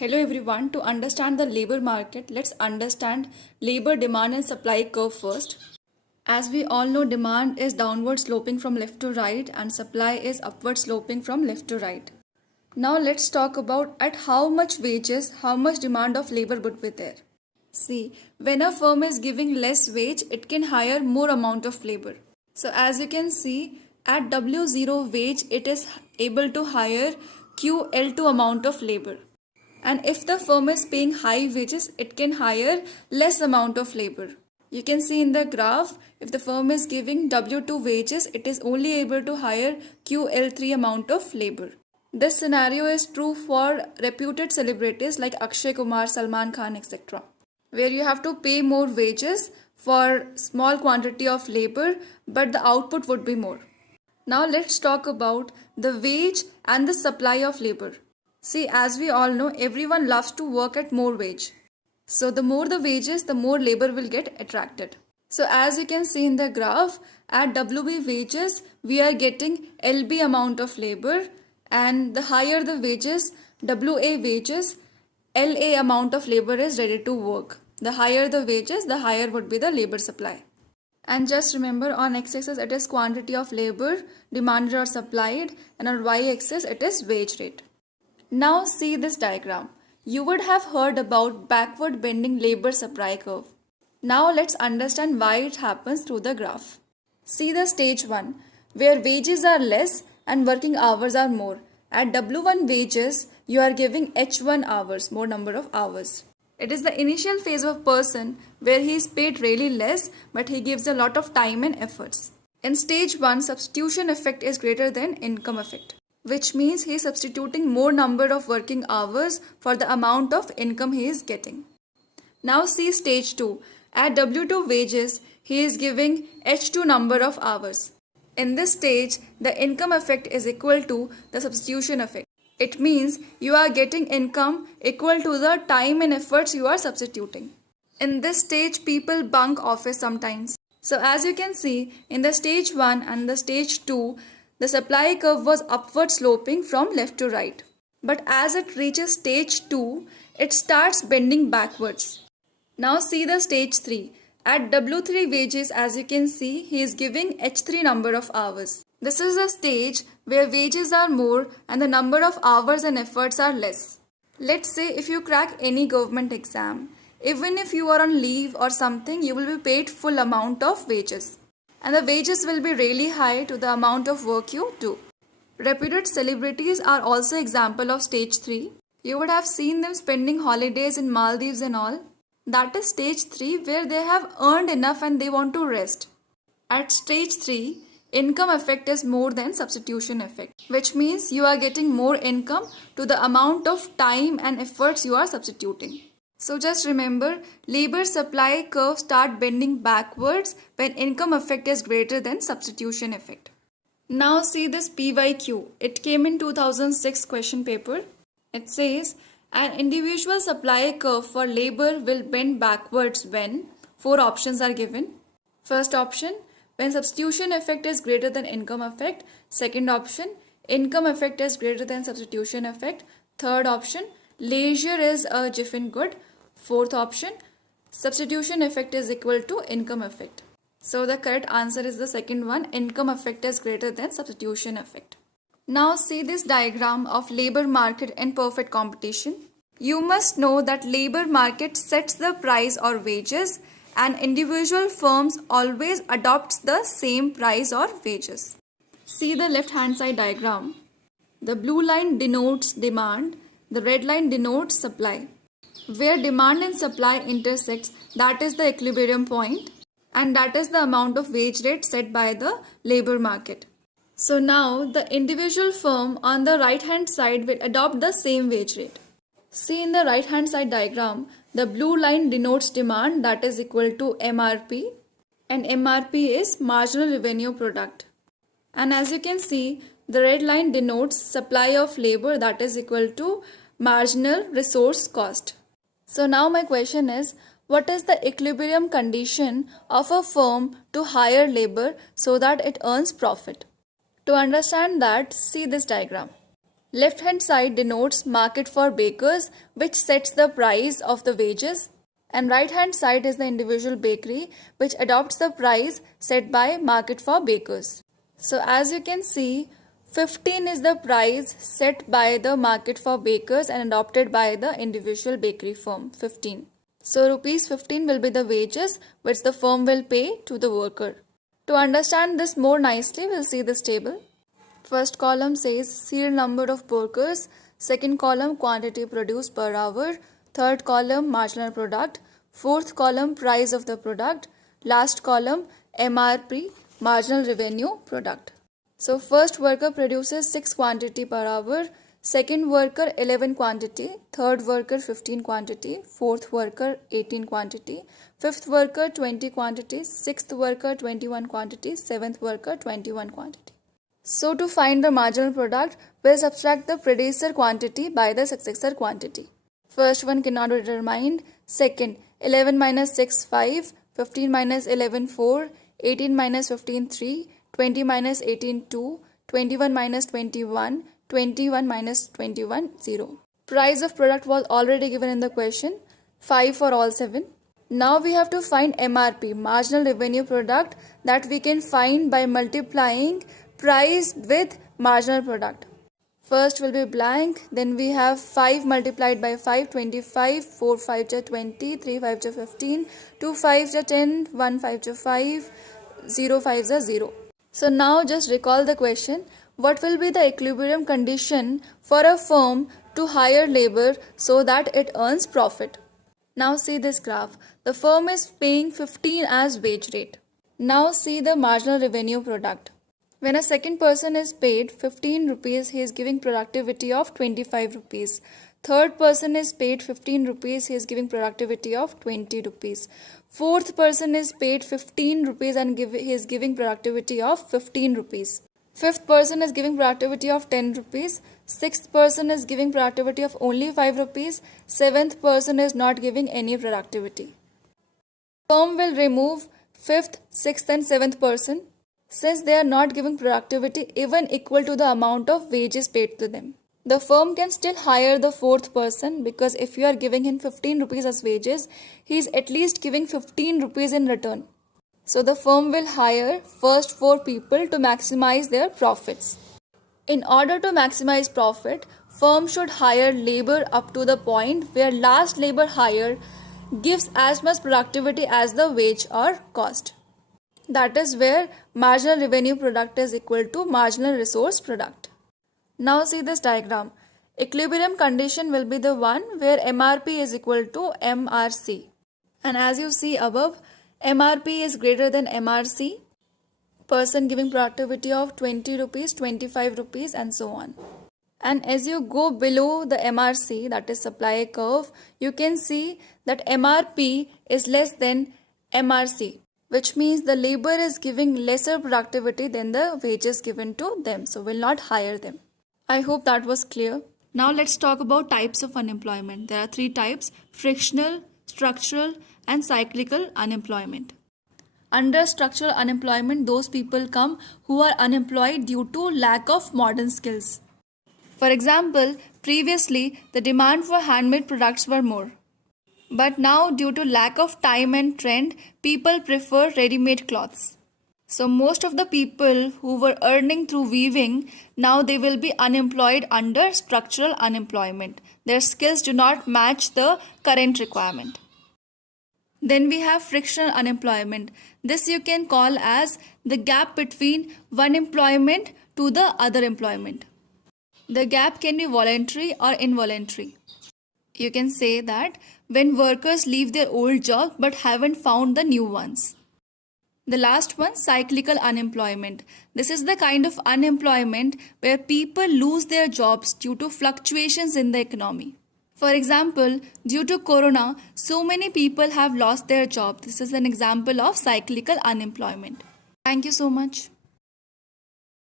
Hello everyone. To understand the labor market, let's understand labor demand and supply curve first. As we all know, demand is downward sloping from left to right and supply is upward sloping from left to right. Now let's talk about at how much wages, how much demand of labor would be there. See, when a firm is giving less wage, it can hire more amount of labor. So as you can see, at W0 wage, it is able to hire QL2 amount of labor. And if the firm is paying high wages, it can hire less amount of labor. You can see in the graph, if the firm is giving W2 wages, it is only able to hire QL3 amount of labor. This scenario is true for reputed celebrities like Akshay Kumar, Salman Khan, etc., where you have to pay more wages for small quantity of labor, but the output would be more. Now let's talk about the wage and the supply of labor. See, as we all know, everyone loves to work at more wage. So the more the wages, the more labor will get attracted. So as you can see in the graph, at WB wages, we are getting LB amount of labor, and the higher the wages, WA wages, LA amount of labor is ready to work. The higher the wages, the higher would be the labor supply. And just remember, on x-axis it is quantity of labor demanded or supplied, and on y-axis it is wage rate. Now see this diagram. You would have heard about backward bending labor supply curve. Now let's understand why it happens through the graph. See the stage 1, where wages are less and working hours are more. At W1 wages, you are giving H1 hours, more number of hours. It is the initial phase of a person where he is paid really less, but he gives a lot of time and efforts. In stage 1, substitution effect is greater than income effect, which means he is substituting more number of working hours for the amount of income he is getting. Now see stage 2. At W2 wages, he is giving H2 number of hours. In this stage, the income effect is equal to the substitution effect. It means you are getting income equal to the time and efforts you are substituting. In this stage, people bunk office sometimes. So as you can see, in the stage 1 and the stage 2, the supply curve was upward sloping from left to right. But as it reaches stage 2, it starts bending backwards. Now see the stage 3. At W3 wages, as you can see, he is giving H3 number of hours. This is the stage where wages are more and the number of hours and efforts are less. Let's say if you crack any government exam, even if you are on leave or something, you will be paid full amount of wages. And the wages will be really high to the amount of work you do. Reputed celebrities are also example of stage 3. You would have seen them spending holidays in Maldives and all. That is stage 3, where they have earned enough and they want to rest. At stage 3, income effect is more than substitution effect, which means you are getting more income to the amount of time and efforts you are substituting. So just remember, labor supply curve start bending backwards when income effect is greater than substitution effect. Now see this PYQ. It came in 2006 question paper. It says, an individual supply curve for labor will bend backwards when 4 options are given. First option, when substitution effect is greater than income effect. Second option, income effect is greater than substitution effect. Third option, leisure is a given good. Fourth option, substitution effect is equal to income effect. So the correct answer is the second one, income effect is greater than substitution effect. Now see this diagram of labor market in perfect competition. You must know that labor market sets the price or wages, and individual firms always adopts the same price or wages. See the left hand side diagram. The blue line denotes demand, the red line denotes supply. Where demand and supply intersects, that is the equilibrium point, and that is the amount of wage rate set by the labor market. So now the individual firm on the right hand side will adopt the same wage rate. See in the right hand side diagram, the blue line denotes demand, that is equal to MRP, and MRP is marginal revenue product. And as you can see, the red line denotes supply of labor, that is equal to marginal resource cost. So now my question is, what is the equilibrium condition of a firm to hire labor so that it earns profit? To understand that, see this diagram. Left hand side denotes market for bakers, which sets the price of the wages, and right hand side is the individual bakery, which adopts the price set by market for bakers. So as you can see, 15 is the price set by the market for bakers and adopted by the individual bakery firm, 15. So rupees 15 will be the wages which the firm will pay to the worker. To understand this more nicely, we'll see this table. First column says serial number of workers, second column quantity produced per hour, third column marginal product, fourth column price of the product, last column MRP, marginal revenue product. So first worker produces 6 quantity per hour, second worker 11 quantity, third worker 15 quantity, fourth worker 18 quantity, fifth worker 20 quantity, sixth worker 21 quantity, seventh worker 21 quantity. So to find the marginal product, we'll subtract the predecessor quantity by the successor quantity. First one cannot be determined. Second, 11 minus 6, 5, 15 minus 11, 4, 18 minus 15, 3, 20 minus 18, 2, 21 minus 21, 21 minus 21, 0. Price of product was already given in the question, 5 for all 7. Now we have to find MRP, marginal revenue product, that we can find by multiplying price with marginal product. First will be blank, then we have 5 multiplied by 5, 25, 4 5 are 20, 3 5 are 15, 2 5 are 10, 1 5 are 5, 0 5 are 0. So now just recall the question, what will be the equilibrium condition for a firm to hire labor so that it earns profit? Now see this graph, the firm is paying 15 as wage rate. Now see the marginal revenue product. When a second person is paid 15 rupees, he is giving productivity of 25 rupees. Third person is paid 15 rupees, he is giving productivity of 20 rupees. Fourth person is paid 15 rupees and he is giving productivity of 15 rupees. Fifth person is giving productivity of 10 rupees. Sixth person is giving productivity of only 5 rupees. Seventh person is not giving any productivity. Firm will remove fifth, sixth and seventh person, since they are not giving productivity even equal to the amount of wages paid to them. The firm can still hire the fourth person, because if you are giving him 15 rupees as wages, he is at least giving 15 rupees in return. So the firm will hire first 4 people to maximize their profits. In order to maximize profit, firm should hire labor up to the point where last labor hire gives as much productivity as the wage or cost. That is where marginal revenue product is equal to marginal resource product. Now see this diagram. Equilibrium condition will be the one where MRP is equal to MRC. And as you see above, MRP is greater than MRC. Person giving productivity of 20 rupees, 25 rupees and so on. And as you go below the MRC, that is supply curve, you can see that MRP is less than MRC, which means the labor is giving lesser productivity than the wages given to them, so will not hire them. I hope that was clear. Now let's talk about types of unemployment. There are 3 types: frictional, structural and cyclical unemployment. Under structural unemployment, those people come who are unemployed due to lack of modern skills. For example, previously the demand for handmade products were more. But now due to lack of time and trend, people prefer ready-made clothes. So most of the people who were earning through weaving, now they will be unemployed under structural unemployment. Their skills do not match the current requirement. Then we have frictional unemployment. This you can call as the gap between one employment to the other employment. The gap can be voluntary or involuntary. You can say that when workers leave their old job but haven't found the new ones. The last one, cyclical unemployment. This is the kind of unemployment where people lose their jobs due to fluctuations in the economy. For example, due to corona, so many people have lost their job. This is an example of cyclical unemployment. Thank you so much.